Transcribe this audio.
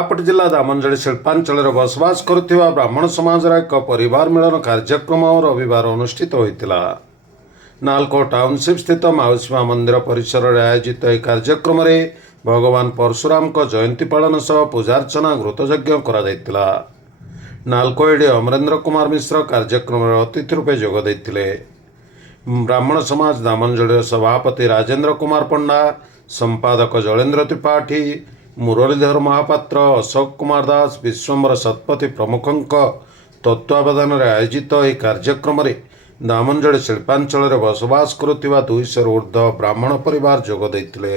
କୋରାପୁଟ ଜିଲ୍ଲା ଦାମନଯୋଡ଼ି ଶିଳ୍ପାଞ୍ଚଳରେ ବସବାସ କରୁଥିବା ବ୍ରାହ୍ମଣ ସମାଜର ଏକ ପରିବାର ମିଳନ କାର୍ଯ୍ୟକ୍ରମ ରବିବାର ଅନୁଷ୍ଠିତ ହୋଇଥିଲା। ନାଲକୋ ଟାଉନସିପ୍ ସ୍ଥିତ ମାଉସୀ ମା ମନ୍ଦିର ପରିସରରେ ଆୟୋଜିତ ଏହି କାର୍ଯ୍ୟକ୍ରମରେ ଭଗବାନ ପରଶୁରାମଙ୍କ ଜୟନ୍ତୀ ପାଳନ ସହ ପୂଜାର୍ଚ୍ଚନା ଘୃତଯଜ୍ଞ କରାଯାଇଥିଲା। ନାଲକୋ ଏଡି ଅମରେନ୍ଦ୍ର କୁମାର ମିଶ୍ର କାର୍ଯ୍ୟକ୍ରମରେ ଅତିଥି ରୂପେ ଯୋଗ ଦେଇଥିଲେ। ବ୍ରାହ୍ମଣ ସମାଜ ଦାମନଯୋଡ଼ିର ସଭାପତି ରାଜେନ୍ଦ୍ର କୁମାର ପଣ୍ଡା, ସମ୍ପାଦକ ଜଳେନ୍ଦ୍ର ତ୍ରିପାଠୀ, ମୁରଲୀଧର ମହାପାତ୍ର, ଅଶୋକ କୁମାର ଦାସ, ବିଶ୍ୱମ୍ବର ଶତପଥୀ ପ୍ରମୁଖଙ୍କ ତତ୍ତ୍ୱାବଧାନରେ ଆୟୋଜିତ ଏହି କାର୍ଯ୍ୟକ୍ରମରେ ଦାମନଯୋଡ଼ି ଶିଳ୍ପାଞ୍ଚଳରେ ବସବାସ କରୁଥିବା 200ରୁ ଉର୍ଦ୍ଧ୍ୱ ବ୍ରାହ୍ମଣ ପରିବାର ଯୋଗ ଦେଇଥିଲେ।